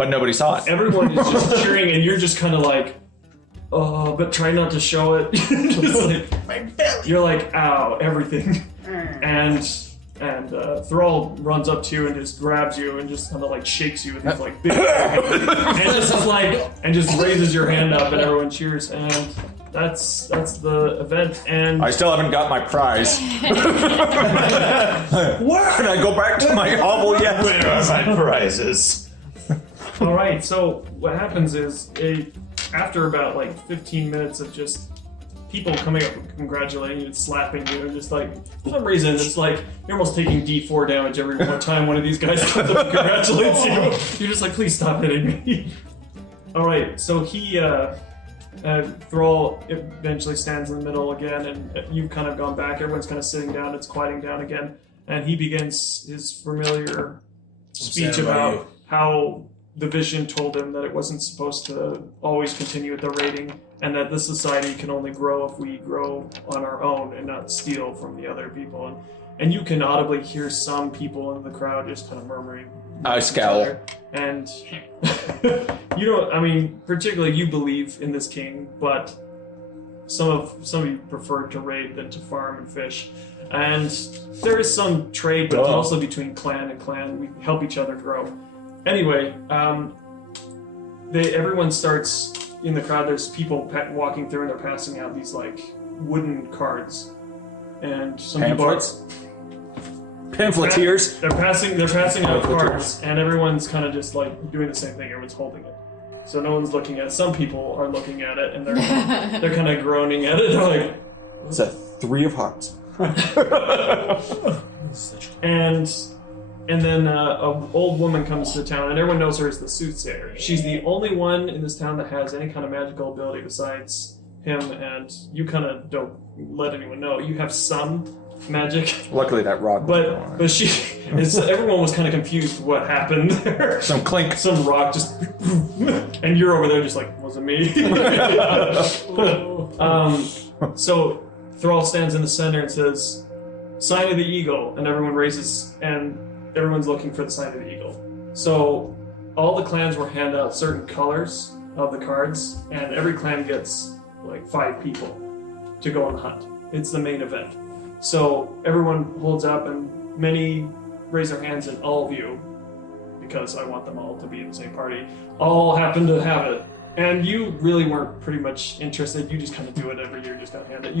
But nobody saw it. Everyone is just cheering, and you're just kind of like, oh, but try not to show it. Just like, My belly. you're like, ow, everything. And Thrall runs up to you and just grabs you and just kind of like shakes you with his like big hand. and just raises your hand up, and everyone cheers. And that's the event. And I still haven't got my prize. Where can I go back to my hovel yet? Where are my prizes? all right, so what happens is after about like 15 minutes of just people coming up and congratulating you and slapping you, and just like for some reason it's like you're almost taking D4 damage every time one of these guys comes up and congratulates you. You're just like, please stop hitting me. All right, so he Thrall eventually stands in the middle again, and you've kind of gone back. Everyone's kind of sitting down. It's quieting down again, and he begins his familiar speech about how the vision told him that it wasn't supposed to always continue at the rating, and that this society can only grow if we grow on our own and not steal from the other people. And you can audibly hear some people in the crowd just kind of murmuring. I scowl. And you don't, I mean, particularly you believe in this king, but some of you prefer to raid than to farm and fish. And there is some trade, but also between clan and clan. We help each other grow. Anyway, everyone starts in the crowd. There's people walking through, and they're passing out these like wooden cards, and some Pamphlets? Pamphleteers. They're passing out cards, and everyone's kind of just like doing the same thing. Everyone's holding it, so no one's looking at it. Some people are looking at it, and they're kind of groaning at it. They're like, It's a 3 of hearts. And then an old woman comes to town, and everyone knows her as the soothsayer. She's the only one in this town that has any kind of magical ability besides him, and you kind of don't let anyone know. You have some magic. Luckily, that rock. But she, everyone was kind of confused what happened there. Some clink. Some rock just, and you're over there just like, wasn't me. So Thrall stands in the center and says, "Sign of the eagle," and everyone raises, and everyone's looking for the sign of the eagle. So all the clans will hand out certain colors of the cards, and every clan gets like 5 people to go on the hunt. It's the main event. So everyone holds up, and many raise their hands, and all of you, because I want them all to be in the same party, all happen to have it. And you really weren't pretty much interested. You just kind of do it every year, just got handed.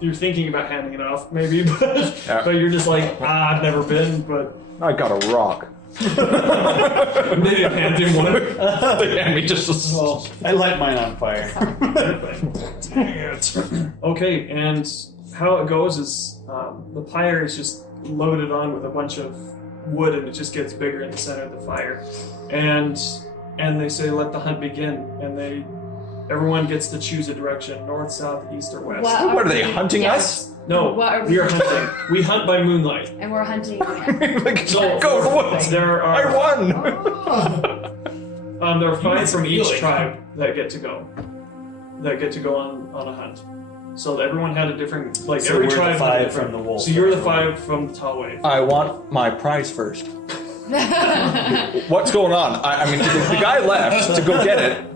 You're thinking about handing it off, maybe, but you're just like, I've never been, but... I got a rock. They didn't hand him one. They hand me just a... Well, I light mine on fire. Dang it. Okay, and how it goes is the pyre is just loaded on with a bunch of wood, and it just gets bigger in the center of the fire. And they say, let the hunt begin, and everyone gets to choose a direction, north, south, east, or west. What are they, hunting us? No, we are hunting. We hunt by moonlight. And we're hunting. Like, So, go for what? There I are won! there are 5 from each tribe that get to go on a hunt. So everyone had a different, like So every we're the tribe had 5 a different. from the wolf. So you're the 5 from the tall wave. I want my prize first. What's going on? I mean, the guy left to go get it.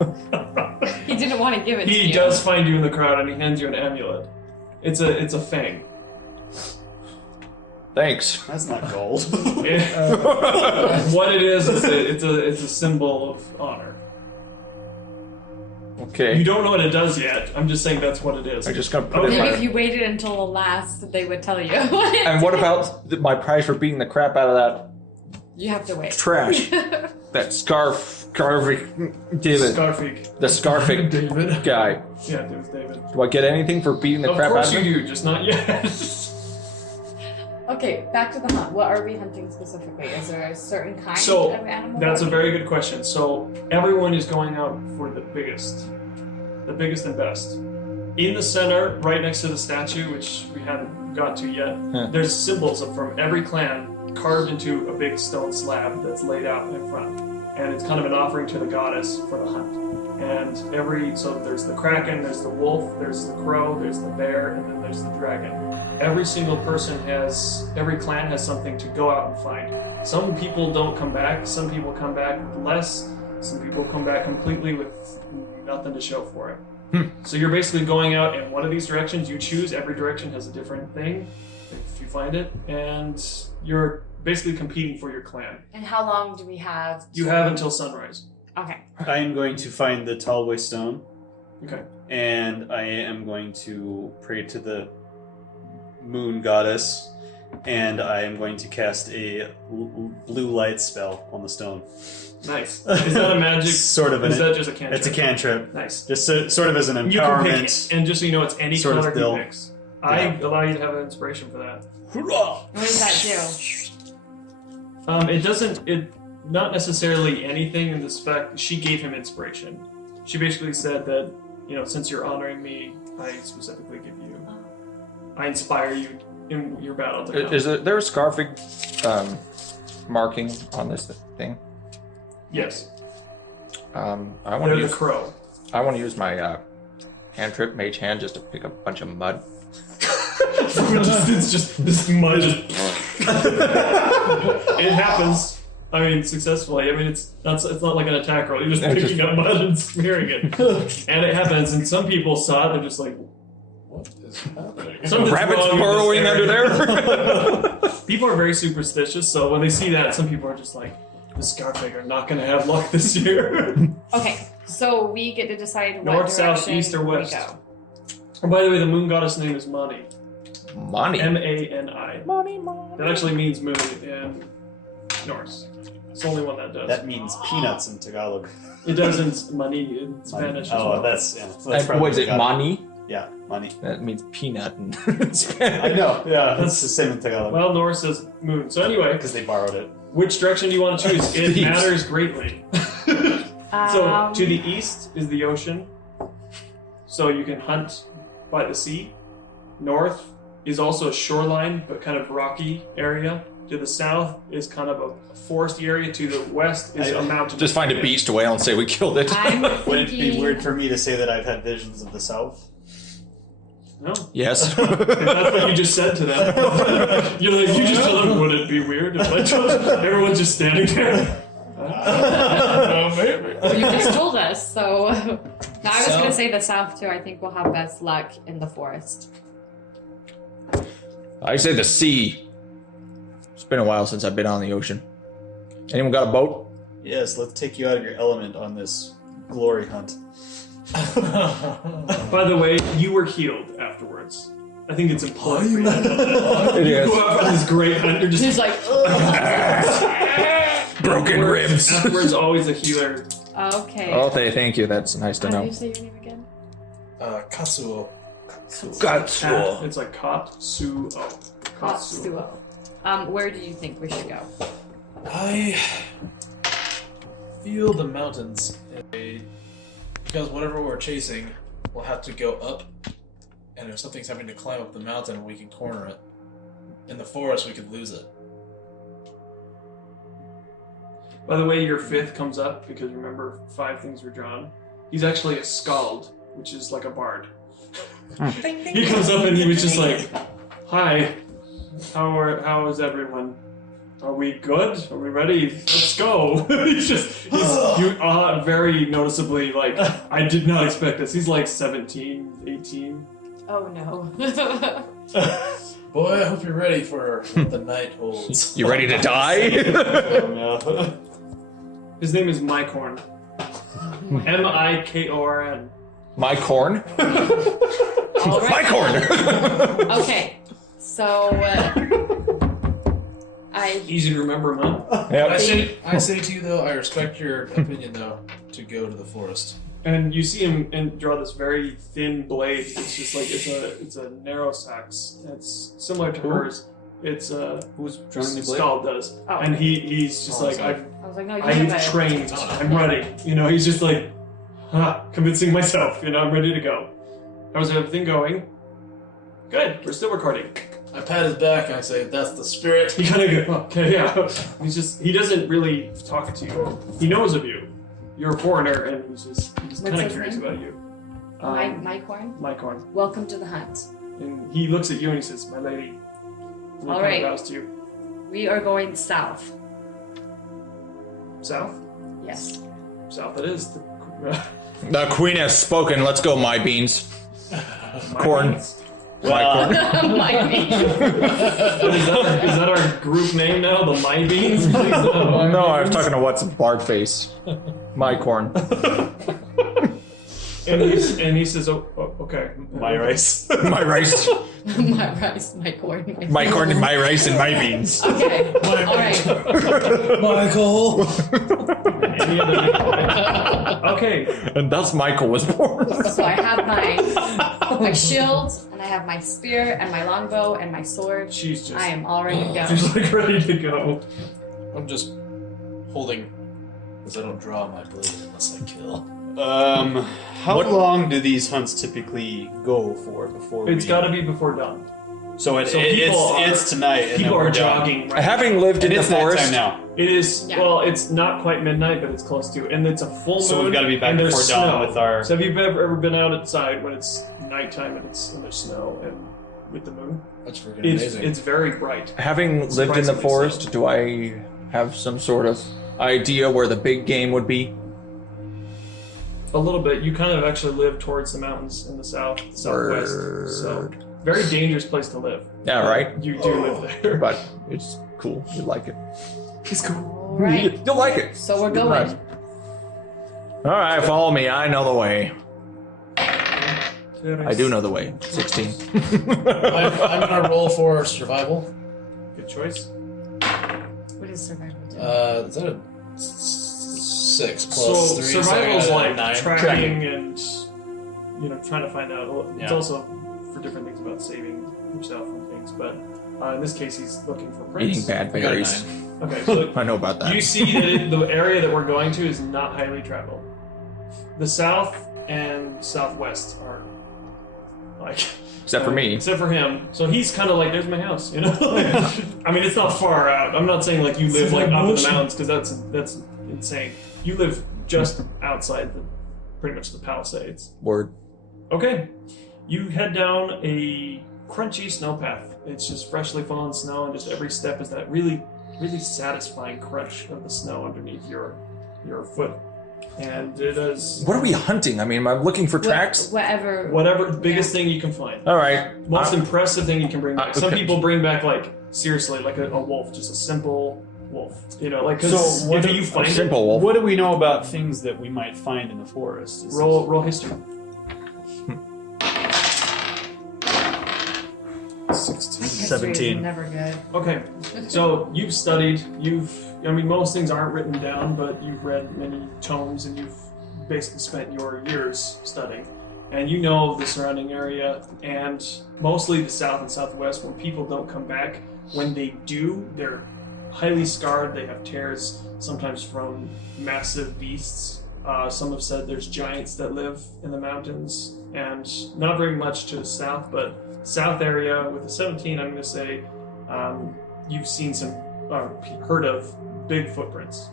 He didn't want to give it to you. He does find you in the crowd, and he hands you an amulet. It's a fang. Thanks. That's not gold. What it is it's a symbol of honor. Okay. You don't know what it does yet. I'm just saying that's what it is. I'm just gonna put it in Maybe my... if you waited until the last, they would tell you. And what about my prize for beating the crap out of that You have to wait. trash? That Scarfic David. Scarfeek. The Scarfic David. guy. Yeah, it was David. Do I get anything for beating the crap out of Of course him? you do, just not yet. Okay, back to the hunt. What are we hunting specifically? Is there a certain kind So, of animal? that's a very good question. So everyone is going out for the biggest and best. In the center, right next to the statue, which we haven't got to yet, there's symbols from every clan carved into a big stone slab that's laid out in front. And it's kind of an offering to the goddess for the hunt. And so there's the kraken, there's the wolf, there's the crow, there's the bear, and then there's the dragon. Every clan has something to go out and find. Some people don't come back, some people come back with less, Some people come back completely with nothing to show for it. So you're basically going out in one of these directions. You choose. Every direction has a different thing, if you find it, and you're basically competing for your clan. And how long do we have? You have until sunrise. Okay. I am going to find the Tallway Stone, Okay. and I am going to pray to the moon goddess, and I am going to cast a blue light spell on the stone. Nice. Is that a magic? Sort of. Is that just a cantrip? It's a cantrip. Nice. Just sort of as an You can pick empowerment. it, and just so you know, it's any sort of color bill. he picks. I allow you to have an inspiration for that. What does that do? It doesn't. It not necessarily anything in this fact. She gave him inspiration. She basically said that since you're honoring me, I specifically give you. I inspire you in your battle to come. Is there a scarfing marking on this thing? Yes. I want They're to the use. crow. I want to use my cantrip mage hand just to pick up a bunch of mud. It's just this mud. It happens. I mean, successfully. I mean, it's not like an attack roll. You're just picking up mud and smearing it, and it happens. And some people saw it. They're just like, What is happening? something's Rabbits wrong with burrowing this under area. there. People are very superstitious, so when they see that, some people are just like, the Scarpig are not going to have luck this year. Okay, so we get to decide what North, south, direction east, or west. we go. And by the way, the moon goddess name is Mani. Money. M-A-N-I. Money. That actually means moon in Norse. It's the only one that does. That means peanuts in Tagalog. It doesn't Mani in Spanish as Oh, well. that's And probably what is it? Tagalog. Money? Yeah, money. That means peanut in I Spanish. know. Yeah, that's the same in Tagalog Well, Norse says moon. So anyway, because they borrowed it. which direction do you want to choose? It Thieves. matters greatly. So to the east is the ocean, so you can hunt by the sea. North is also a shoreline, but kind of rocky area. To the south is kind of a forest area. To the west is a mountain. Just find a beast whale and say we killed it. I'm Would it be thinking. weird for me to say that I've had visions of the South? No, Yes. if that's what you just said to them. You're like, you just told them, would it be weird if I told everyone's just standing there? Maybe. You just told us, so. No, I was South? going to say the south too. I think we'll have best luck in the forest. I say the sea. It's been a while since I've been on the ocean. Anyone got a boat? Yes, let's take you out of your element on this glory hunt. By the way, you were healed afterwards. I think it's important for you to know that. It You is. go out on this great hunt, you're just He's like, ugh. Broken ribs. afterwards always a healer. Okay. Oh, thank you. That's nice to How do know. you say your name again? Katsuo. Katsuo. It's like Katsuo. Katsuo. Where do you think we should go? I feel the mountains because whatever we're chasing, we'll have to go up, and if something's having to climb up the mountain, we can corner it. In the forest, we could lose it. By the way, your fifth comes up because remember 5 things were drawn. He's actually a skald, which is like a bard. He comes up and he was just like, "Hi, how is everyone? Are we good? Are we ready? Let's go." he's very noticeably like, I did not expect this. He's like 17, 18. Oh no. Boy, I hope you're ready for what the night holds. You ready to die? His name is Mycorn. M-I-K-O-R-N. My corn? All My right. corn! Okay. So, I. Easy to remember, man. Yep. I say to you though, I respect your opinion though, to go to the forest. And you see him and draw this very thin blade. It's just like it's a narrow sax. It's similar to hers. It's Who's drawing the blade? Skull does, Oh. and he's just like I was like, no, you I'm have it. trained. I'm ready. He's just like convincing myself. I'm ready to go. How's everything going? Good. We're still recording. I pat his back and I say, "That's the spirit." He kind of goes, okay, yeah. He doesn't really talk to you. He knows of you. You're a foreigner, and he's kind of his curious name? about you. Mycorn, Mycorn. welcome to the hunt. And he looks at you and he says, "My lady." And he All kind right. of bows to you. We are going south. South? Yes. South it is. The queen has spoken. Let's go, my beans. Corn. My corn. My beans. Is that our group name now? The My Beans? Please no. No, I was talking to what's Bard face. My corn. And he says, oh, okay. My rice. My rice. My rice, my corn. My corn and my rice and my beans. Okay. Alright. Michael. Any other- okay. And thus Michael was born. So I have my shield, and I have my spear, and my longbow, and my sword. She's just. I am all ready to go. She's like ready to go. I'm just holding, because I don't draw my blade unless I kill. How long do these hunts typically go for before It's got to be before dawn. So, people it's tonight. And People then are we're done. jogging. Right? Having lived in And the it's nighttime forest, now. It is. Yeah. Well, it's not quite midnight, but it's close to. And it's a full moon. So we've got to be back and there's before dawn snow. with our. So have you ever been outside when it's nighttime and there's snow and with the moon? That's freaking It's amazing. it's very bright. having lived in the Surprisingly forest, so. do I have some sort of idea where the big game would be? A little bit. You kind of actually live towards the mountains in the southwest. So Word. very dangerous place to live. Yeah, right? You do live there. But it's cool. You like it. It's cool. Alright. You'll like it. So we're going. Nice. All right, follow me. I know the way. I do know the way. 16. I'm gonna roll for survival. Good choice. What is survival do? Is that a 6 So plus 3? survival's so I like got a 9. tracking and trying to find out. It's Yeah. also for different things about saving yourself from things. But in this case, he's looking for prints. Eating bad I got a berries. 9. Okay, so I know about that. you see that the area that we're going to is not highly traveled. The south and southwest are like. Except for me. Except for him. So he's kind of like, there's my house, you know? I mean, it's not far out. I'm not saying like you live like up in the mountains because that's insane. You live just outside pretty much the Palisades. Word. Okay. You head down a crunchy snow path. It's just freshly fallen snow, and just every step is that really, really satisfying crunch of the snow underneath your foot. And it is What are we hunting? I mean, am I looking for tracks? Whatever. whatever biggest thing you can find. All right. Most impressive thing you can bring back. Some okay. people bring back like seriously like a wolf, just a simple wolf. Like So because what if do- you find it, Simple wolf. What do we know about things that we might find in the forest? roll history. 16. History is 17. never good. Okay, so you've studied. I mean, most things aren't written down, but you've read many tomes, and you've basically spent your years studying, and you know the surrounding area, and mostly the south and southwest. When people don't come back, when they do, they're highly scarred. They have tears, sometimes from massive beasts. Some have said there's giants that live in the mountains, and not very much to the south, but south area with the 17, I'm going to say you've seen some, heard of big footprints.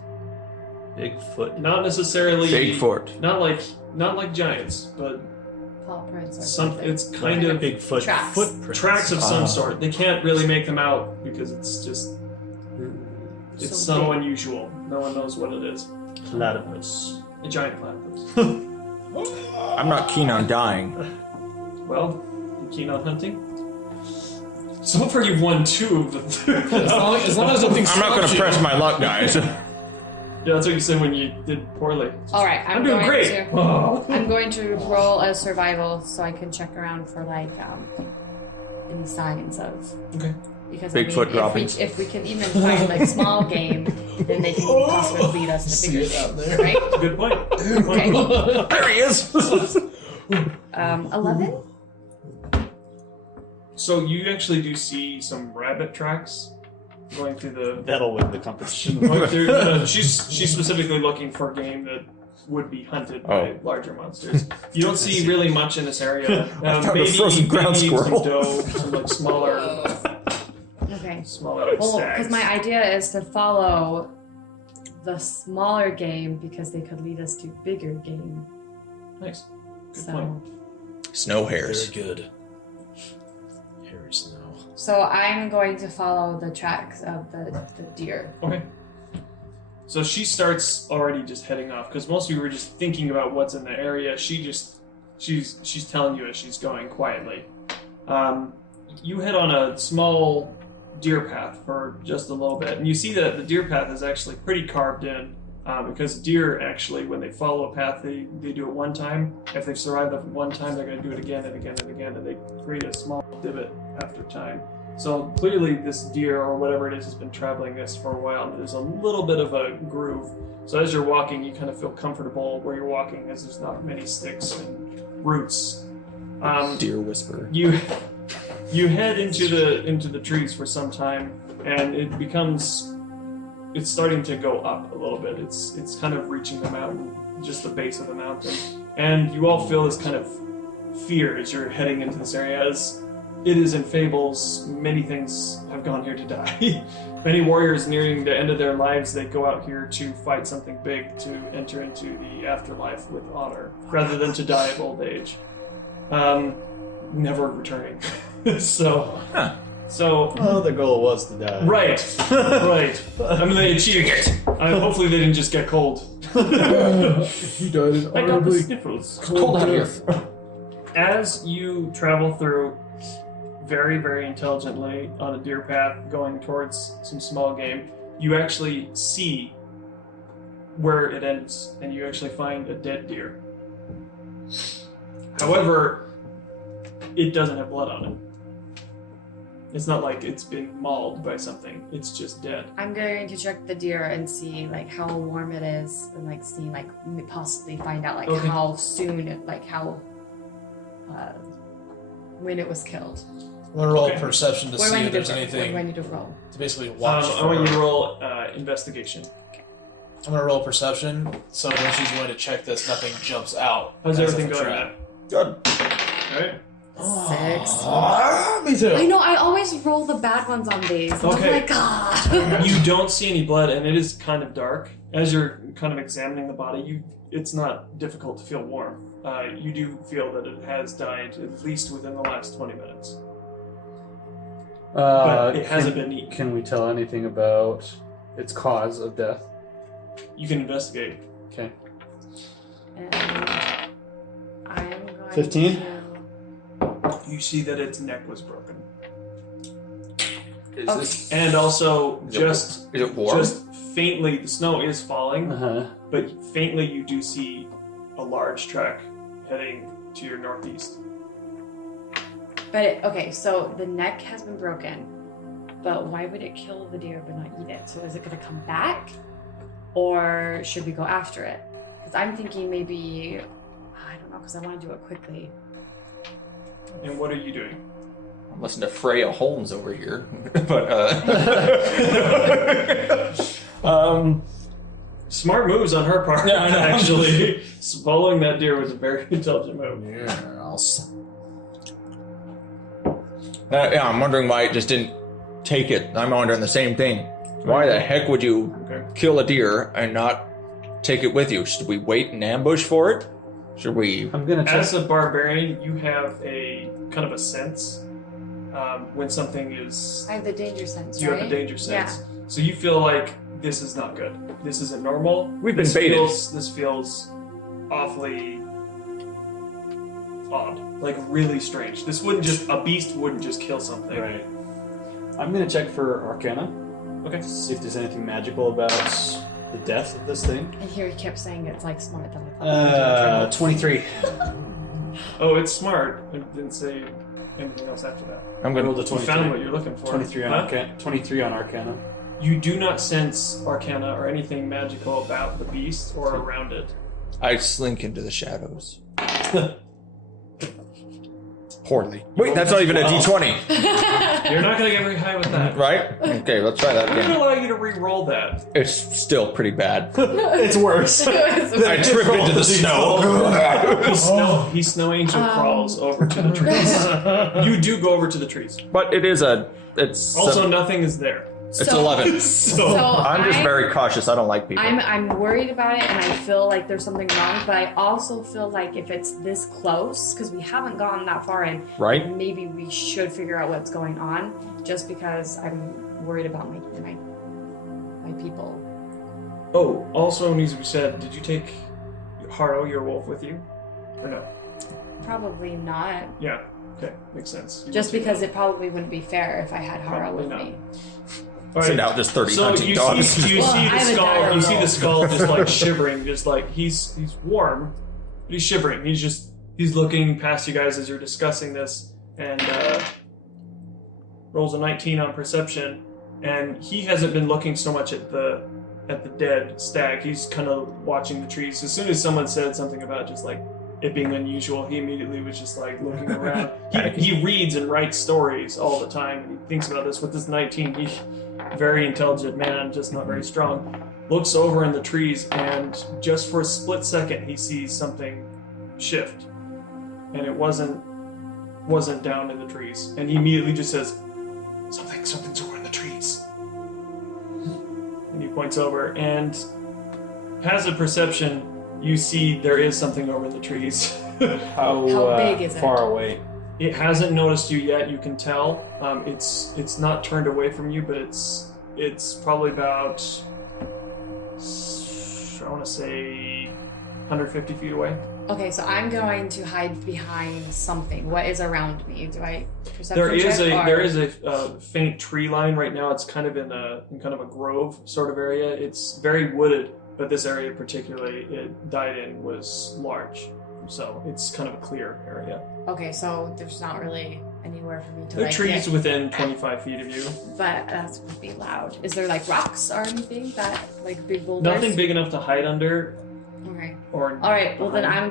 Bigfoot. Not necessarily Bigfoot. Not like giants, but Paw prints or some. something. It's kind of Bigfoot Tracks. footprints. tracks of some Ah. sort. They can't really make them out because it's just it's So so big. unusual. No one knows what it is. Platypus. A giant platypus. I'm not keen on dying. Well, you keen on hunting? So far, you've won 2 of the. As long as nothing I'm not going stops to you. press my luck, guys. Yeah, that's what you said when you did poorly. All right, I'm doing going great. to. Oh. I'm going to roll a survival so I can check around for like any signs of. Okay. Because Bigfoot I mean, droppings. if we can even find like small game, then they can possibly lead us to See bigger it out game, there. right? Good point. Okay. There he is. 11. So you actually do see some rabbit tracks going through the. That'll win the competition. Going through, she's specifically looking for game that would be hunted by larger monsters. You don't see really much in this area. found a frozen ground maybe squirrel. some doe, some like smaller Okay. like Well, stags. because my idea is to follow the smaller game because they could lead us to bigger game. Nice. Good So, point. Snow Very hairs. good. Hairy snow. so, I'm going to follow the tracks of the deer. Okay. So, So I'm going to follow the tracks of the deer. Okay. So she starts already just heading off because most of you were just thinking about what's in the area. She's telling you as she's going quietly. You head on a small deer path for just a little bit, and you see that the deer path is actually pretty carved in. Because deer actually, when they follow a path, they do it one time. If they've survived that one time, they're going to do it again and again and again, and they create a small divot after time. So clearly this deer, or whatever it is, has been traveling this for a while, and there's a little bit of a groove. So as you're walking, you kind of feel comfortable where you're walking, as there's not many sticks and roots. Deer whisperer. You head into the trees for some time, and it's starting to go up a little bit. It's kind of reaching the mountain, just the base of the mountain. And you all feel this kind of fear as you're heading into this area. As it is in fables, many things have gone here to die. Many warriors nearing the end of their lives, they go out here to fight something big, to enter into the afterlife with honor, rather than to die of old age. Never returning. So... Well, the goal was to die. Right. I mean, they achieved it. Hopefully they didn't just get cold. He died I got the sniffles. Cold out here. As you travel through very, very intelligently on a deer path going towards some small game, you actually see where it ends, and you actually find a dead deer. However, it doesn't have blood on it. It's not like it's been mauled by something. It's just dead. I'm going to check the deer and see like how warm it is, and like see like possibly find out like Okay. how soon, when it was killed. I'm gonna roll Okay. perception to What do see I if need there's to roll? What do I anything need to roll? to basically watch. I want you to roll investigation. I'm gonna roll perception, so when she's going to check this, nothing jumps out. How's as everything a going, trap. Matt? Good. Alright. 6. Me too. I know. I always roll the bad ones on these. Okay. Oh my god. You don't see any blood, and it is kind of dark. As you're kind of examining the body, it's not difficult to feel warm. You do feel that it has died at least within the last 20 minutes. But it hasn't been eaten. Can we tell anything about its cause of death? You can investigate. Okay. And I'm going 15? to... You see that its neck was broken. Is Okay. this? And also, Is just it warm? just faintly, the snow is falling, Uh-huh. but faintly you do see a large track heading to your northeast. But okay, so the neck has been broken, but why would it kill the deer but not eat it? So is it going to come back, or should we go after it? Because I'm thinking maybe, I don't know, because I want to do it quickly. And what are you doing? I'm listening to Freya Holmes over here, but Smart moves on her part. Yeah, I know. Actually, following that deer was a very intelligent move. yeah, I'm wondering why it just didn't take it. I'm wondering the same thing. Why the heck would you Okay. kill a deer and not take it with you? Should we wait and ambush for it? Should we? I'm gonna check. As a barbarian, you have a kind of a sense when something is. I have the danger sense, You right? have a danger sense, so you feel like this is not good. This isn't normal. We've been This baited. This feels awfully odd, like really strange. This wouldn't just a beast wouldn't just kill something. Right. I'm gonna check for Arcana. Okay. See if there's anything magical about the death of this thing. And here he kept saying it's like smart than I thought. 23. Oh, it's smart. I didn't say anything else after that. I'm I rolled gonna. a You found 23. what you're looking for. 23 on Huh? Arcana. 23 on Arcana. You do not sense arcana or anything magical about the beast or around it. I slink into the shadows. Poorly. Wait, that's not even a D20, You're not going to get very high with that. right? Okay, let's try that I'm going to again. allow you to re-roll that. It's still pretty bad. It's worse. I trip into the snow. He snow angel crawls over to the trees. You do go over to the trees. But it is a. It's Also, nothing is there. It's 11. So I'm just very cautious. I don't like people. I'm worried about it, and I feel like there's something wrong. But I also feel like if it's this close, because we haven't gone that far in, Right? maybe we should figure out what's going on. Just because I'm worried about my people. Oh, also needs to be said, did you take Haro, your wolf, with you? Or no? Probably not. Yeah. Okay, makes sense. You Just must be because done. it probably wouldn't be fair if I had Hara Probably with not. me. All Send out just 30 hunting dogs. See, Well, see I the have a skull. dire You see the roll. skull just like shivering, just like he's warm, but he's shivering. He's looking past you guys as you're discussing this, and rolls a 19 on perception. And he hasn't been looking so much at the dead stag. He's kind of watching the trees. As soon as someone said something about just like it being unusual, he immediately was just like looking around. He reads and writes stories all the time, and he thinks about this. With this 19, he's a very intelligent man, just not very strong. Looks over in the trees, and just for a split second, he sees something shift, and it wasn't down in the trees. And he immediately just says, "Something's over in the trees." And he points over, and passive perception. You see there is something over in the trees. How big is it? Far away? It hasn't noticed you yet, you can tell. It's not turned away from you, but it's probably about, I want to say, 150 feet away. Okay, so I'm going to hide behind something. What is around me? Do I perception There is check, or- there is a faint tree line right now. It's kind of in kind of a grove sort of area. It's very wooded, but this area particularly it died in was large. So it's kind of a clear area. Okay, so there's not really anywhere for me to There are like trees get, within 25 feet of you. but that would be loud. Is there like rocks or anything that like big boulders? Nothing big enough to hide under. Okay. Or All right. Well, then behind. I'm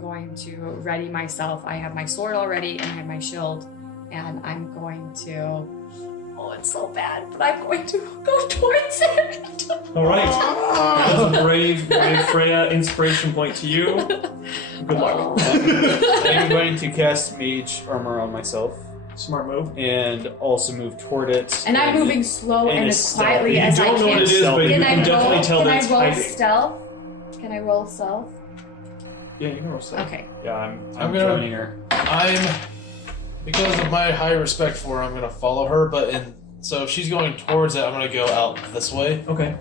going to ready myself. I have my sword already, and I have my shield, and I'm going to. Oh, it's so bad, but I'm going to go towards it. All right. That's a brave Freya inspiration point to you. Good luck. I'm going to cast Mage Armor on myself Smart move. and also move toward it. And I'm moving slow and it's as quietly You as I don't know can. what it is, but you Can can I definitely roll? tell Can that I it's roll hiding. stealth? Can I roll stealth? Yeah, you can roll stealth. Okay. Yeah, I'm I'm gonna- joining her. Because of my high respect for her, I'm gonna follow her. So if she's going towards it, I'm gonna go out this way. Okay.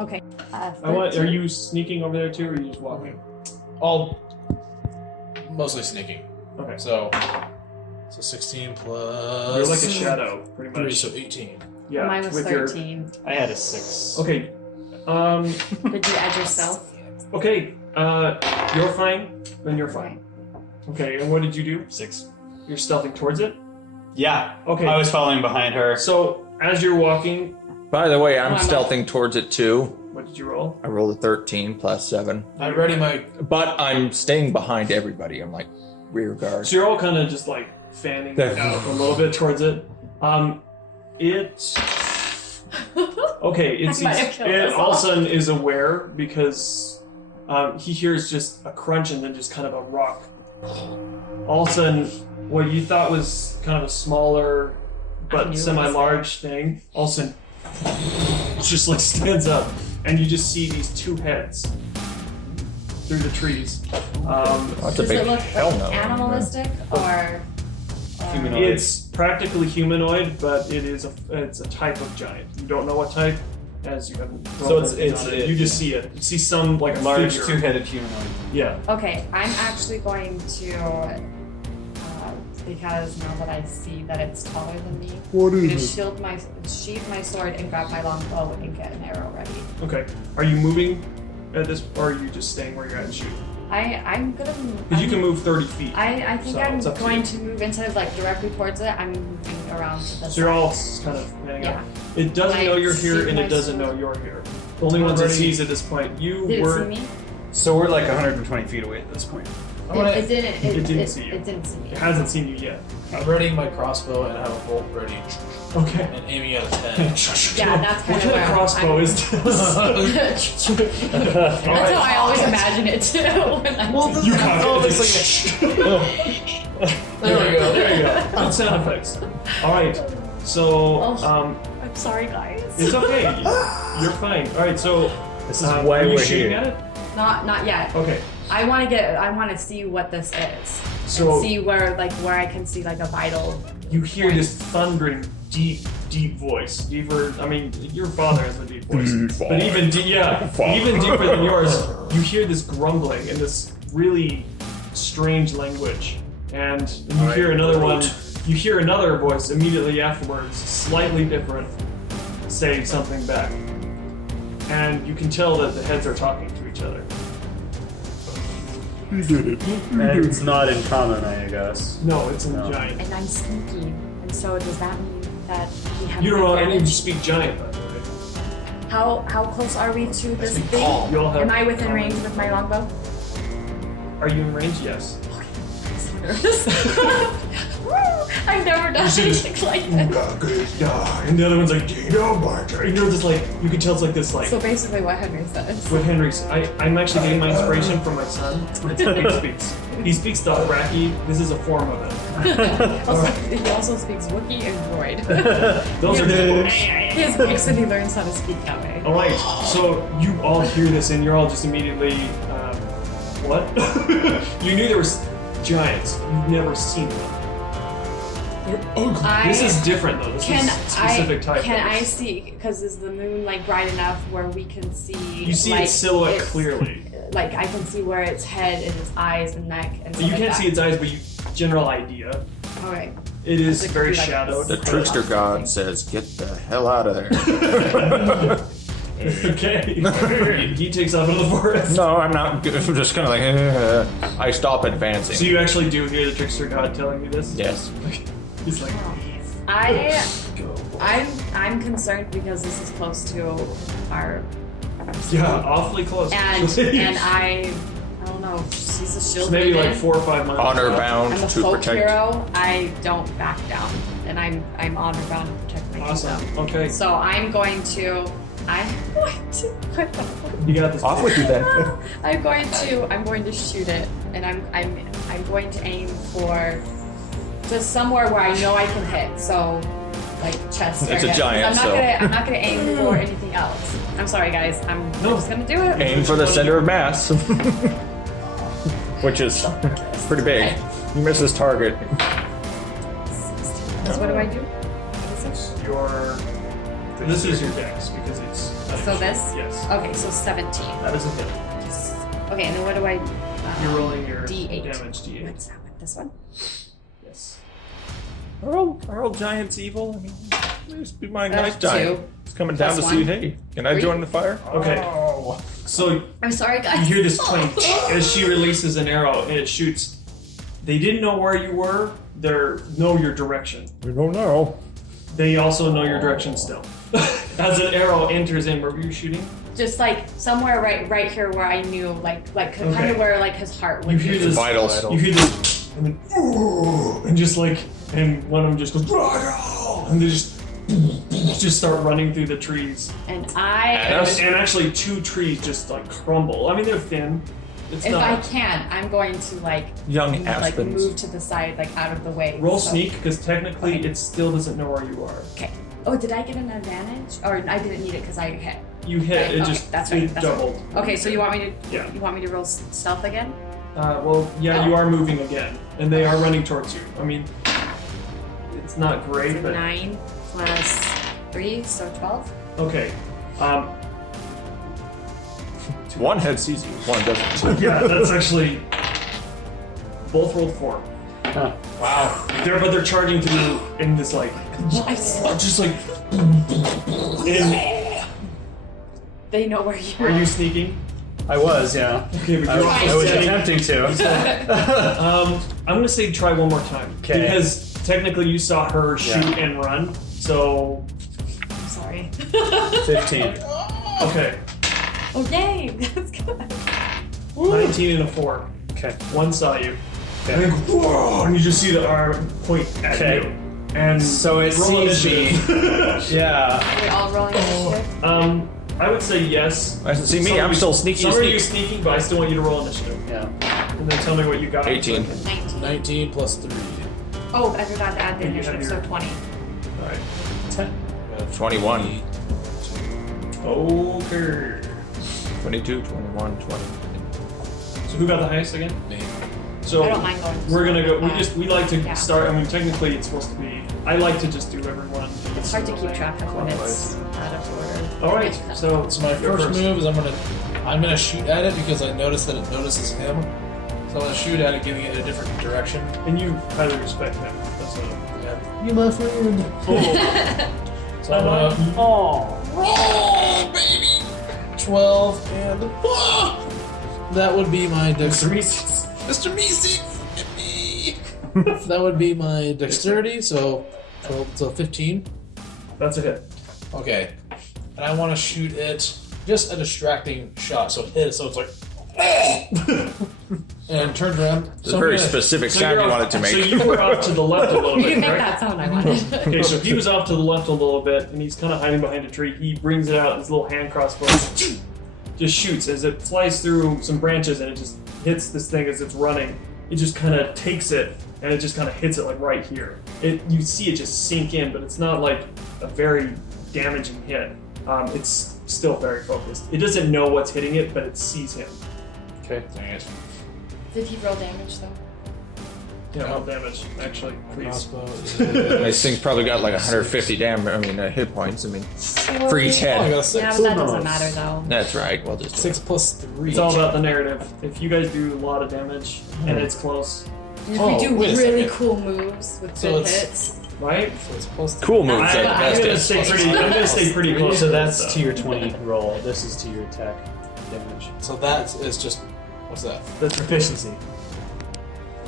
Okay. Are 13. you sneaking over there too, or are you just walking? All mostly sneaking. Okay. So 16 plus. You're like a shadow, pretty 3, much. so 18. Yeah. Mine was with 13. I had a 6. Okay. Did you add your stealth? Okay. You're fine. Then you're fine. Okay. And what did you do? 6. You're stealthing towards it. Yeah. Okay. I was following behind her. So as you're walking, By the way, I'm Oh, I'm stealthing towards it too. what did you roll? I rolled a 13 plus 7. I ready my. But I'm staying behind everybody. I'm like rear guard. So you're all kind of just like fanning That- out a little bit towards it. It. Okay, I might have killed it us all of a all. sudden is aware because he hears just a crunch and then just kind of a rock. All of a sudden, what you thought was kind of a smaller I knew it but was semi-large thing, all of a sudden, just like stands up, and you just see these two heads through the trees. That's a Does big it look hell no. animalistic or Humanoid. It's practically humanoid, but it's a type of giant. You don't know what type, as you haven't. So rolled it's- anything on it's- You just see it. You see some like a Large figure. two-headed humanoid. Yeah. Okay, I'm actually going to because now that I see that it's taller than me, What I'm gonna sheathe my sword and grab my longbow and get an arrow ready. Okay. Are you moving at this, or are you just staying where you're at and shooting? I'm gonna. Because you can move 30 feet. I think So I'm it's up to going you. to move instead of like directly towards it. I'm moving around to the So you're side. all kind of hanging Yeah. out. It doesn't I know you're here, see and my it doesn't know sword. you're here. The only ones it Already- sees at this point, you Did it were. see me? So we're like 120 feet away at this point. I'm gonna. It didn't. It didn't see you. It didn't see me. It hasn't seen you yet. I'm readying my crossbow and I have a bolt ready Okay. and aiming at a 10. Yeah, that's What kind kind of of crossbow is this? That's how I always imagine it too. When I'm Well, You Oh, caught it. it's There we go. There you go. Good sound effects. All right. So, I'm sorry, guys. it's okay. You're fine. All right. So, This is are why you we're shooting here. at it? Not yet. Okay. I want to see what this is. So and see where I can see like a vital. you hear this thundering, deep deep voice. Deeper. I mean, your father has a deep voice, Deep but even even deeper than yours. You hear this grumbling in this really strange language, and you hear another one. You hear another voice immediately afterwards, slightly different, say something back, and you can tell that the heads are talking to each other. You did it. And it's not in common, I guess. No, it's in No. giant. And I'm sneaky. And so does that mean that we have You don't an know any of you advantage? speak giant, by the way. How close are we to this thing? You all have Am I within common- range with my longbow? Are you in range? Yes. I'm so nervous. I've never done should just- anything like this. And the other one's like, and you're just like, you can tell it's like this, like, So basically what Henry says. with Henry's. I'm actually getting my inspiration from my son. It's what he speaks. He speaks Dothraki. This is a form of it. Also, he also speaks Wookiee and Droid. Those are the books. He has books and he learns how to speak that way. All right, so you all hear this, and you're all just immediately, what? You knew there was giants. You've never seen them. They're ugly. This is different, though. This Can is specific type. Can of I this. see? Because is the moon like bright enough where we can see? You see like, its silhouette its- clearly. Like I can see where its head and its eyes and neck and stuff You like can't that. see its eyes, but you general idea. Okay. It is It could very be like shadowed. The trickster god says, "Get the hell out of there." Okay. He takes off into the forest. No, I'm not. I'm just kind of like. I stop advancing. So you actually do hear the trickster god telling you this? Yes. He's like, I'm concerned because this is close to our yeah, awfully close. and I don't know. She's a shield. maybe maiden. like 4 or 5 miles. Honor out. bound I'm a to folk protect. hero. I don't back down, and I'm honor bound to protect my Awesome. kingdom. Okay. So I'm going to. You got this. Off with you then. I'm going to shoot it, and I'm going to aim for just somewhere where I know I can hit. So, like chest. It's a area. giant, I'm not gonna aim for anything else. I'm sorry, guys. I'm just gonna do it. Aim for the center of mass, which is pretty big. You miss this target. So what do I do? What is it? This is your dex because it's. So this? Yes. Okay, so 17. That is a hit. Yes. Okay, and then what do I? You're rolling your D8. damage D8. What's that one? This one? Yes. Are all giants evil? I mean, this be my nice 2. giant. It's coming down to Plus see. 1. Hey, can I 3. join the fire? Okay. Oh. So I'm sorry, guys. you hear this clink as she releases an arrow and it shoots. They didn't know where you were. They know your direction. We don't know. They also know your direction still. As an arrow enters in, where were you shooting? Just like somewhere right here where I knew, like kind Okay. of where like his heart would You be. hear this. Vitals. You hear this, and then and just like, and one of them just goes, and they just start running through the trees. And And actually, 2 trees just like crumble. I mean, they're thin. It's if not. I can, I'm going to like Young like aspens. move to the side, like out of the way. Roll so- sneak because technically Okay. it still doesn't know where you are. Okay. Oh, did I get an advantage? Or I didn't need it because I hit. You hit. Okay, It okay, just that's right, it that's right. doubled. Okay, so you want me to? Yeah. You want me to roll stealth again? Well, yeah, you are moving again, and they are running towards you. I mean, it's not great, So but 9 plus 3, so 12. okay. One head sees you, one doesn't. Yeah, that's actually both rolled 4. Wow. They're charging through in this like just like. And They know where you are you sneaking? I was, yeah. Okay, but I, you're I also was standing. attempting to. I'm gonna say try one more time 'Kay. because technically you saw her shoot Yeah. and run. So I'm sorry. 15. okay, Oh yay! That's good. 19 and a 4. Okay. One saw you. And Okay. then whoa, and you just see the arm point at Okay. you. And So it roll sees me. initiative. Yeah. Are we all rolling initiative? I would say yes. See me, I'm still sneaky Some as are you sneak. sneaking, but I still want you to roll initiative. Yeah. And then tell me what you got. 18. 19. 19 plus 3. Oh, I forgot to add the And you have initiative, so your- 20. Alright. 10. 21, Okay. 22, 21, 20. So who got the highest again? Me. So I don't mind going. we're gonna go. Yeah. We like to Yeah. start. I mean, technically, it's supposed to be. I like to just do everyone. It's hard to keep track of when it's out of order. All right. So So my first move is I'm gonna shoot at it because I noticed that it notices him. So I'm gonna shoot at it, giving it a different direction. and you highly respect him. That's a, Yeah. You my friend. So I'm gonna roll, baby. 12 and that would be my dexterity. Mr. Meeseeks, hit me. That would be my dexterity. So 12, so 15. that's a hit. Okay, and I want to shoot it just a distracting shot. So it hits. So it's like. And turns around. It's a very specific sound you're you off- wanted to make. So you were off to the left a little You bit, didn't make right? that sound I wanted. Okay, so he was off to the left a little bit, and he's kind of hiding behind a tree. He brings it out, his little hand crossbow, just shoots as it flies through some branches, and it just hits this thing as it's running. It just kind of takes it, and it just kind of hits it like right here. You see it just sink in, but it's not like a very damaging hit. It's still very focused. It doesn't know what's hitting it, but it sees him. Okay, dang it. Did he roll damage though? Yeah, roll damage, actually, please. Crossbow This thing's probably got like 150 hit points. I mean, for each Oh, I head. got a 6. Yeah, but that doesn't matter though. That's right. We'll just 6 plus 3. It's all about the narrative. If you guys do a lot of damage and it's close, If Oh, we do wait a really second. cool moves with So good it's- hits, right? So it's plus 3. cool moves. I'm are the best gonna hits. stay pretty. I'm gonna stay pretty close. So to that's this, to your 20 roll. This is to your attack damage. So that is just. What's that? That's proficiency.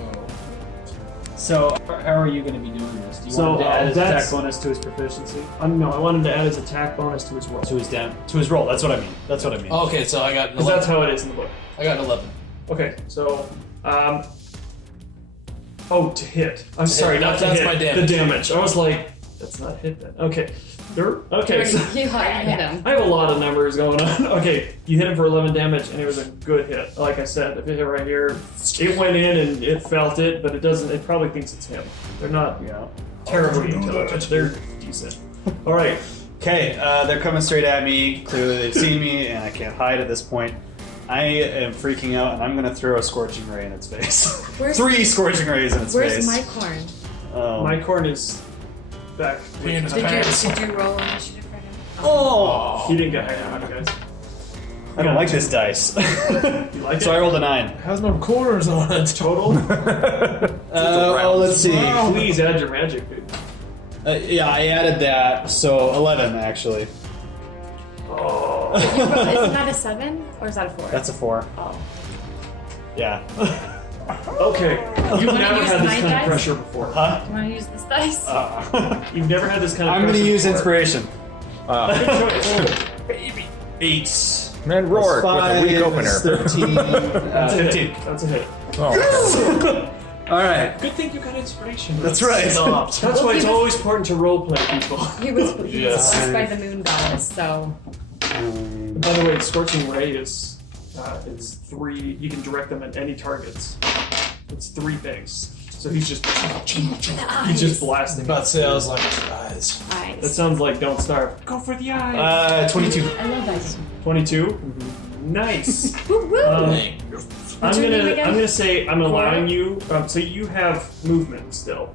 Oh. So how are you going to be doing this? Do you So, want him to add his that's- attack bonus to his proficiency? No, I want him to add his attack bonus to his roll. To his roll. That's what I mean. That's what I mean. Oh, okay, so I got an Because that's 11. how it is in the book. I got an 11. Okay, so to hit. I'm sorry, hit. not to That's hit. my damage. The damage. I was like, that's not hit then. Okay. Okay. So you hit him. I have a lot of numbers going on. Okay, you hit him for 11 damage, and it was a good hit. Like I said, if it hit right here, it went in and it felt it, but it doesn't. It probably thinks it's him. They're not, terribly intelligent. They're decent. All right. Okay, they're coming straight at me. Clearly they've seen me, and I can't hide at this point. I am freaking out, and I'm going to throw a scorching ray in its face. Where's- 3 scorching rays in its Where's face. my corn? My corn is back. Being his Did parents. you roll initiative for him? Oh! He didn't get high enough, guys. I don't like this dice. You like So it? I rolled a 9. Has no corners on it. Total? Let's see. Please add your magic, dude. Yeah, I added that, so 11 actually. Oh. Isn't that a 7 or is that a 4? That's a 4. Oh. Yeah. Okay. You've wanna never use had this my kind of dice? pressure before. Huh? Do you want to use this dice? You've never had this kind of I'm pressure gonna use before. inspiration. Good choice. 8. Man, Rourke with a weak opener. 13. That's a 15. hit. That's a hit. Oh, Alright. Good thing you got inspiration. That's right. That's why Well, it's he was- always important to roleplay people. He was blessed Yes. by the moon goddess, so By the way, Scorching Ray is it's 3. You can direct them at any targets. It's 3 things. So he's just blasting. About to say, I was like, guys. That eyes. sounds like Don't Starve. Go for the eye. 22. I love eyes. 22. Nice. Woo woo! Dang. I'm your name gonna again? say I'm allowing you. So you have movement still.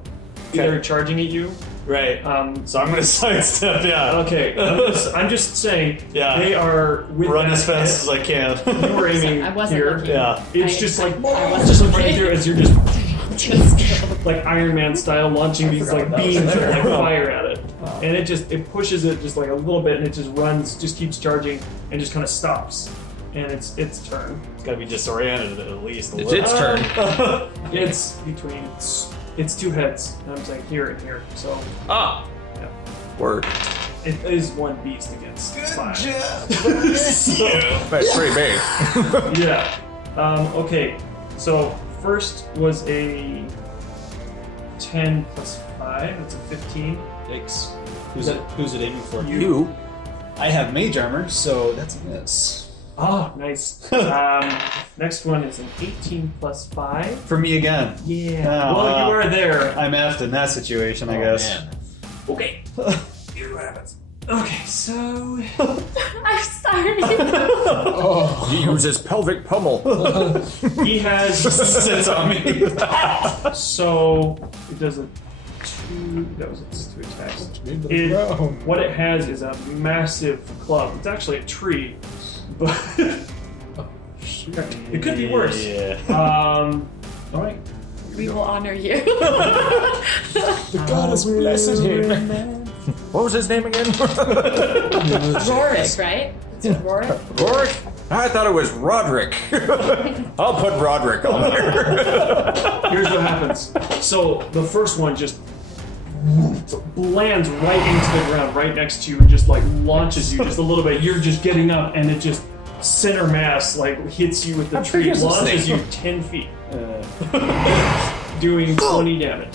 They're charging at you. Right. So I'm gonna sidestep, yeah. Okay. I'm just saying. Yeah. They are with Run that as fast as I can. hit, you were aiming I wasn't here. looking. Yeah. It's I- just like I wasn't just looking. right through as you're just like Iron Man style launching these like beams of like fire at it, and it pushes it just like a little bit, and it just runs, just keeps charging, and just kind of stops, and it's its turn. It's gotta be disoriented at least a it's little. its turn. It's between it's 2 heads. And I'm saying here and here, so Ah, yeah, word. it is 1 beast against 5. So- That's pretty big. Yeah. Okay. So first was a 10 plus 5. That's a 15. Yikes. Who's it aiming for? You. I have mage armor, so that's a miss. Ah, nice. Next one is an 18 plus 5. For me again. Yeah. Oh, well, you are there. I'm effed in that situation, I guess. Okay. Here's what happens. Okay, so I'm sorry. Oh. He uses pelvic pummel. he has Sits on me. so it does a two. That was its 2 attacks. What it has is a massive club. It's actually a tree, but it could be worse. Yeah. All right. We will honor you. The goddess blessed him. What was his name again? Rorik, right? It's Rorik. Rorik? I thought it was Roderick. I'll put Roderick on there. Here's what happens. So the first one just lands right into the ground, right next to you, and just like launches you just a little bit. You're just getting up, and it just center mass like hits you with the tree, big is this launches thing? you 10 feet, doing 20 damage.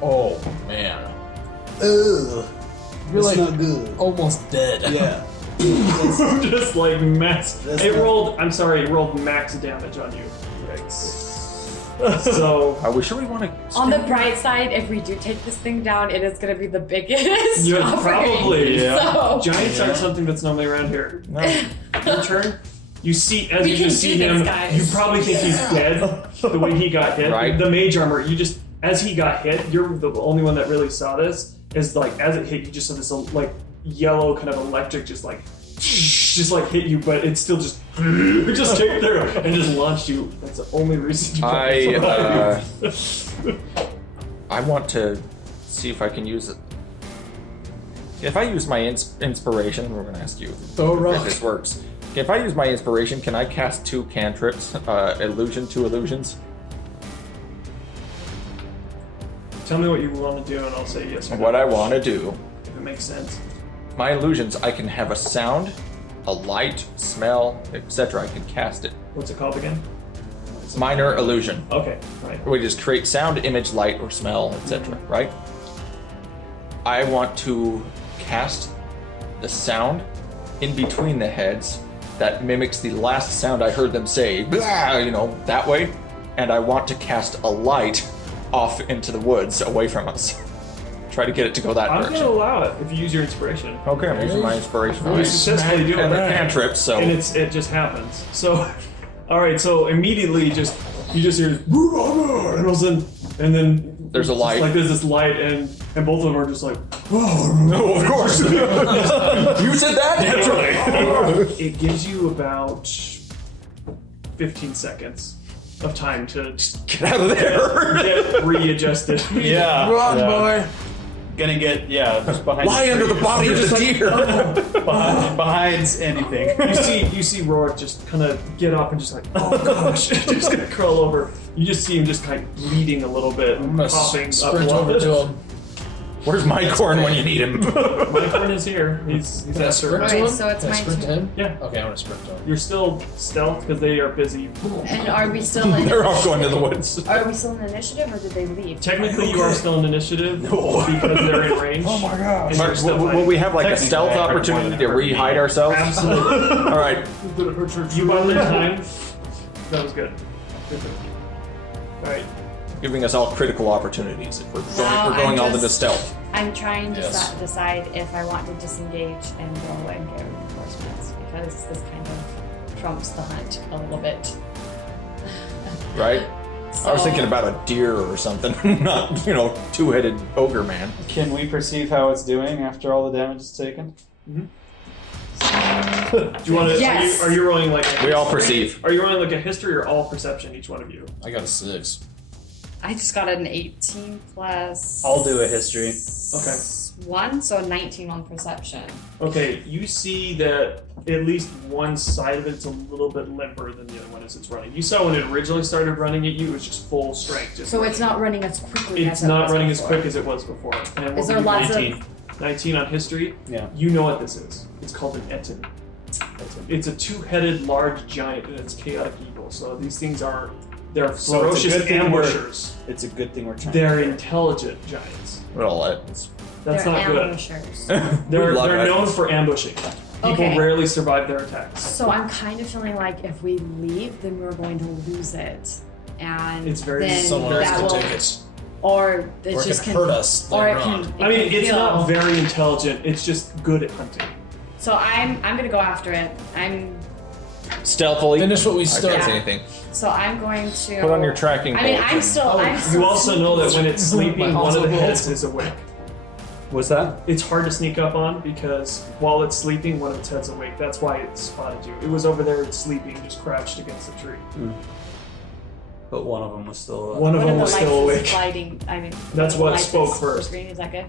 Oh man. Ugh. You're That's like not good. almost dead. Yeah. Just like max. That's It not- rolled. I'm sorry. It rolled max damage on you. So Are we sure we want to? On the bright side, if we do take this thing down, it is going to be the biggest. Yeah, offering. probably. So, giants aren't something that's normally around here. Your turn. You see, as We you can just see do this, him, guys. you probably think he's dead. The way he got hit, Right. the mage armor. You just, as he got hit, you're the only one that really saw this. Is like as it hit, you just saw this like yellow kind of electric, just like hit you, but it's still just came through and just launched you. That's the only reason you I want to see if I can use it. If I use my inspiration, we're going to ask you Throw a if rock. this works. If I use my inspiration, can I cast 2 cantrips? 2 illusions? Tell me what you want to do, and I'll say yes or no. What I want to do, If it makes sense. my illusions, I can have a sound, a light, smell, etc. I can cast it. What's it called again? Minor illusion. Okay, right. We just create sound, image, light, or smell, etc. Right? I want to cast the sound in between the heads that mimics the last sound I heard them say, blah, you know, that way. And I want to cast a light off into the woods away from us. Try to get it to go that I'm going to direction. allow it if you use your inspiration. Okay, I'm using my inspiration. You successfully do And it. they're cantrips, so. And it just happens. So, all right. So immediately, you just hear, and all of a sudden, and then There's a just light. Like there's this light, and both of them are just like, No, of course. You said that? Naturally. It gives you about 15 seconds of time to Get out of there. get readjusted. Yeah. Run, yeah. boy. Gonna get just behind. Lie under the body of the deer. behind anything. You see Rorik just kind of get up and just like, oh gosh, just gonna curl over. You just see him just kind of bleeding a little bit, I'm gonna coughing up sprint over to him. Where's my corn when you need him? My friend is here. He's Can I after. sprint to Alright, him? so it's Can I my sprint to turn. him? Yeah. Okay, I'm gonna sprint to him. You're still stealth because they are busy. and are we still in? They're all going to the woods. Are we still in initiative, or did they leave? Technically, you are still in initiative because they're in range. Oh my god! Will we have like a stealth opportunity to re-hide ourselves? Absolutely. All right. You bought their time. That was good. Good. All right. Giving us all critical opportunities if we're going, Now we're going I'm all into just- stealth. I'm trying to Yes. decide if I want to disengage and go and get reinforcements because this kind of trumps the hunt a little bit. Right? I was So- thinking about a deer or something, not, 2-headed ogre man. Can we perceive how it's doing after all the damage is taken? Do you want to? Yes. Are you rolling like? We all perceive. Are you rolling like a history or all perception? Each one of you. I got a 6. I just got an 18 plus. I'll do a history. Okay. 1, so 19 on perception. Okay. You see that at least one side of it's a little bit limper than the other one as it's running. You saw when it originally started running at you, it was just full strength. Just So running. it's not running as quickly as It's it not was running before. as quick as it was before. And Is we'll there give you lots 19. of 19 on history. Yeah. You know what this is. It's called an Etin. It's a 2-headed large giant and it's chaotic evil. So these things are they're So it's a ferocious good thing we're- ambushers. It's a good thing we're trying. They're intelligent giants. Well, that's That's They're not good. ambushers. They're love they're it. known for ambushing. People Okay. rarely survive their attacks. So I'm kind of feeling like if we leave, then we're going to lose it, and It's very- then Someone that else will can take it. or it Or it just can hurt us or later it on. can. I mean, can it's kill. not very intelligent. It's just good at hunting. So I'm gonna go after it. Stealthily. Finish what we I started. can't say anything. So I'm going to Put on your tracking I mean, bolt I'm and- still. Oh, I'm still You also know that when it's sleeping, My one of the hospital heads bolt. is awake. What's that? It's hard to sneak up on because while it's sleeping, one of its head's awake. That's why it spotted you. It was over there, it's sleeping, just crouched against the tree. But one of them was still. One of One them of was the still lights is awake. sliding. I mean, That's one what of the spoke lights is first. Green, is that good?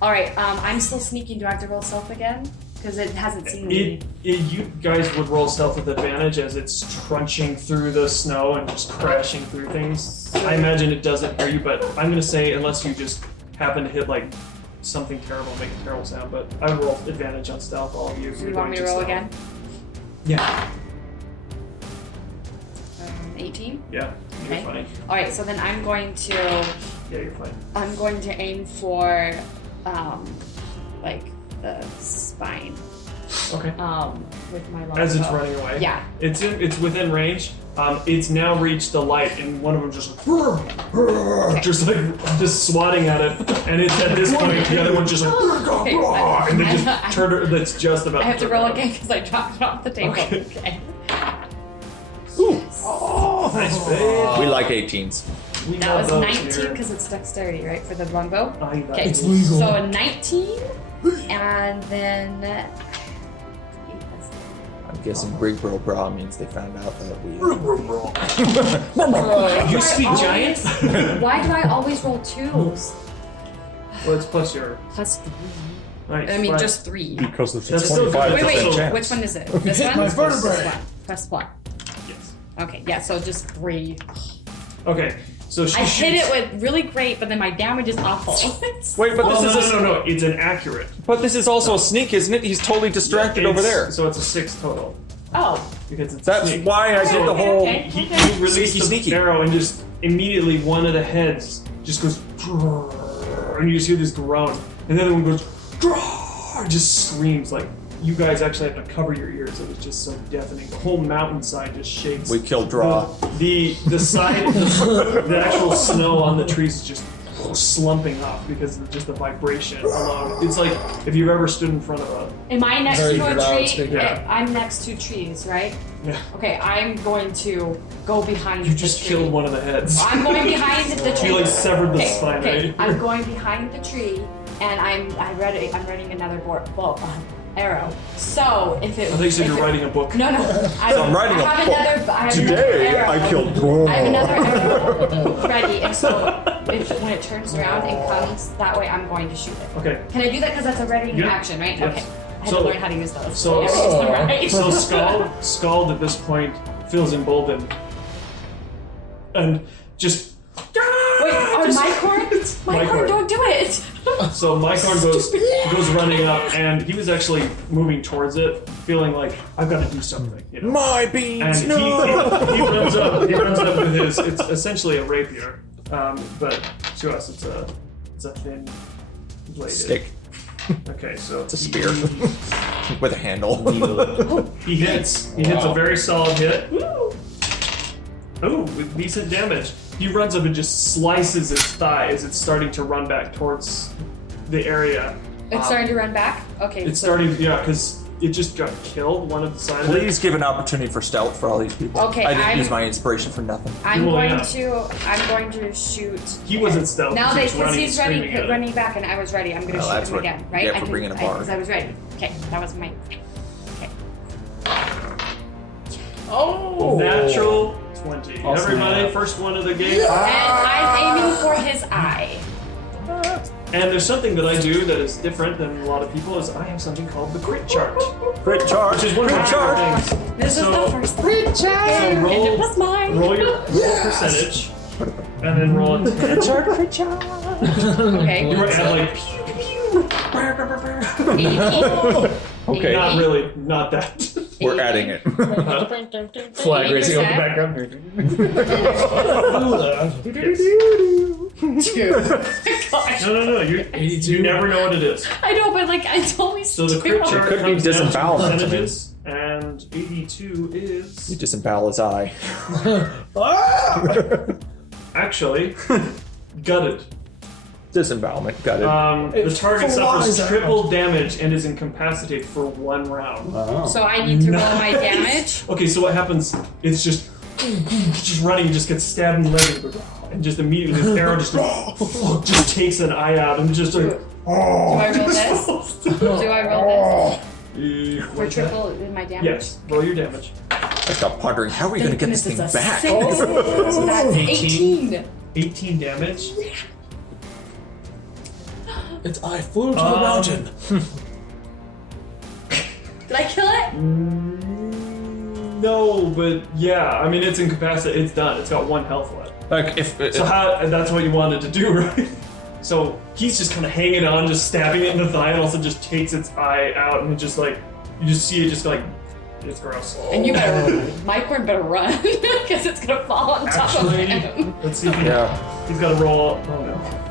All right. I'm still sneaking. Do I have to roll stealth again? Because it hasn't seen me. You guys would roll stealth with advantage as it's trunching through the snow and just crashing through things. I imagine it doesn't hear you, but I'm gonna say unless you just happen to hit like something terrible, make a terrible sound. But I would roll advantage on stealth. All of you. Do you want me to roll again? Yeah. 18. Yeah. You're Okay. fine. All right. So then I'm going to. Yeah, you're fine. I'm going to aim for, like the spine. Okay. With my long As it's bow. running away. Yeah. It's within range. It's now reached the light, and one of them just like, just swatting at it, and it's at this point the other one just like, Okay, but and they I- just turn her. That's just about. I have to turn roll around. again because I dropped it off the table. Okay. Okay. Oh, nice fade. We like 18s. We That love was those 19 here. because it's dexterity, right, for the longbow. Okay. It's legal. So a 19, and then. I'm guessing Brig Bro Bra means they found out that we. You speak giant? Why do I always roll 2s? Well, it's plus your. Plus 3. Nice. I mean, fine. just 3. Because of That's still good. Wait, wait. chance. Which one is it? You This hit one? my This vertebrae. one. Press 1. Yes. Okay, yeah, so just 3. Okay. So she I hit shoots- it with really great, but then my damage is awful. Wait, but Well, this is no. It's an accurate. But this is also a sneak, isn't it? He's totally distracted over It's- there. So it's a 6 total Oh. because it's. That's sneak. why I did the Okay, whole. okay. He released the Sneaky. arrow and just immediately one of the heads just goes, and you just hear this groan, and the other one goes, just screams like you guys actually have to cover your ears. It was just so deafening. The whole mountainside just shakes. We killed Draw. The side, the actual snow on the trees is just slumping off because of just the vibration alone. It's like if you've ever stood in front of a. Am I next Very to a loud tree? speaker. Yeah. I'm next to trees, right? Yeah. Okay, I'm going to go behind You the just tree. killed one of the heads. I'm going behind the tree. You like severed the Okay, spine, okay. right? I'm going behind the tree, and I'm running another arrow. So if it. I think you said if you're it- writing a book. No, no. I'm writing I a have book. another. I have Today, another arrow. I killed Draw. I have another arrow ready, and so when it turns around and comes that way, I'm going to shoot it. Okay. Can I do that because that's a ready Yeah. action, right? Yes. Okay. I had So- to learn how to use those. so- I never used them right. So Scald at this point feels emboldened and just. Wait, on my corn? My corn, corn. don't do it. So Mycorn goes running up, and he was actually moving towards it, feeling like I've got to do something. You know? My And beans, he no! he runs up. He runs up with his. It's essentially a rapier, but to us it's a thin bladed Stick. Okay, so It's a spear. With a handle. He hits. He hits a very solid hit. Ooh, with decent damage. He runs up and just slices its thigh as it's starting to run back towards the area. It's starting to run back? Okay. It's so- starting, yeah, because it just got killed. One of the side of it. Please give an opportunity for stealth for all these people. Okay, I didn't I'm- use my inspiration for nothing. I'm Well, going yeah. to shoot. He wasn't stealth. Now that he was because running, he's and screaming at it. running back and I was ready, I'm gonna Well, shoot that's him what again, you right? get for I can, bringing a bar. Because I was ready. Okay, that was my. Okay. Oh! Natural 20. Awesome. Everybody, first one of the game. And I'm aiming for his eye. And there's something that I do that is different than a lot of people. Is I have something called the crit chart, Crit charge. which is one of my Crit charge. favorite things. This So- is the first Crit thing. So And roll, it was mine. roll your percentage, and then roll a 10. Okay. You were at like 80. Okay. not really, not that. We're adding it. Flag racing over the 80%. background. No. You 82. never know what it is. I know, but like I always So the crit do. chart could be comes down to disembowelment. percentages, and 82 is You disembowel his eye. actually Gutted. Disembowelment. Got it. The target flies suffers out. triple damage and is incapacitated for 1 round. Oh. So I need to roll my damage. Okay, so what happens? It's just running, just gets stabbed in the leg, and just immediately this arrow just takes an eye out and just like. Do I roll this? Do I roll this? For What's that? triple in my damage? Yes, roll your damage. I start pondering, how are we going to get this thing Goodness, it's a back? six. So that's 18. 18 damage. It's I flew to the mountain. Did I kill it? No, but yeah, I mean it's incapacitated. It's done. It's got 1 health left. Like, if So that's what you wanted to do, right? So he's just kind of hanging on, just stabbing it in the thigh, and also just takes its eye out, and it just like you just see it just like it's gross. And you better, my corn better run, because it's gonna fall on top of Actually, him. let's see if yeah. he's got to roll. Oh no.